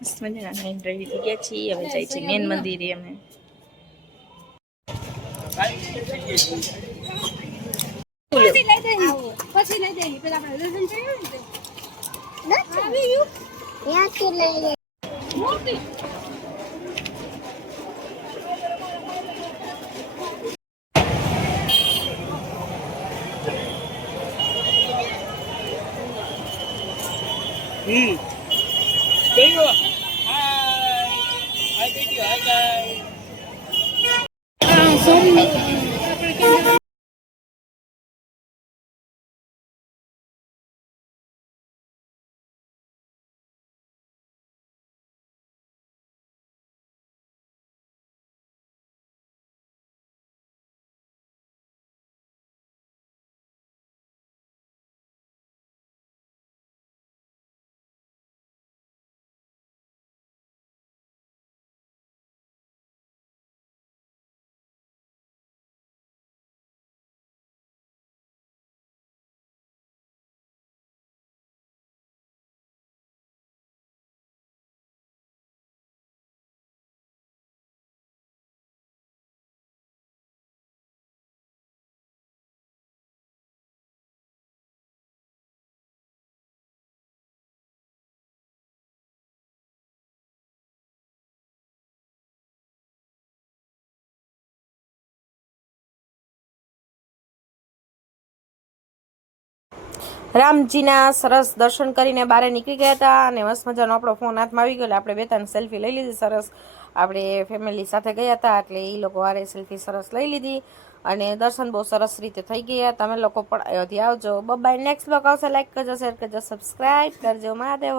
મસ્ત મજાના nine ready થઈ ગયા છીએ હવે જાય છે મેન મંદિરે અમે પછી Thank. Hi. Hi, thank you. Hi, guys. રામજીના સરસ દર્શન કરીને બહાર નીકળી ગયા હતા અને મસ્ત મજાનો આપણો ફોન હાથમાં આવી ગયો આપણે બે ત્રણ સેલ્ફી લઈ લીધી સરસ. આપણે ફેમિલી સાથે ગયા હતા એટલે એ લોકો વારે સેલ્ફી સરસ લઈ લીધી અને દર્શન બહુ સરસ રીતે થઈ ગયા. તમે લોકો પણ અયોધ્યા આવજો. બાય નેક્સ્ટ બ્લોક આવશે. લાઈક કરજો શેર કરજો સબસ્ક્રાઈબ કરજો મહાદેવ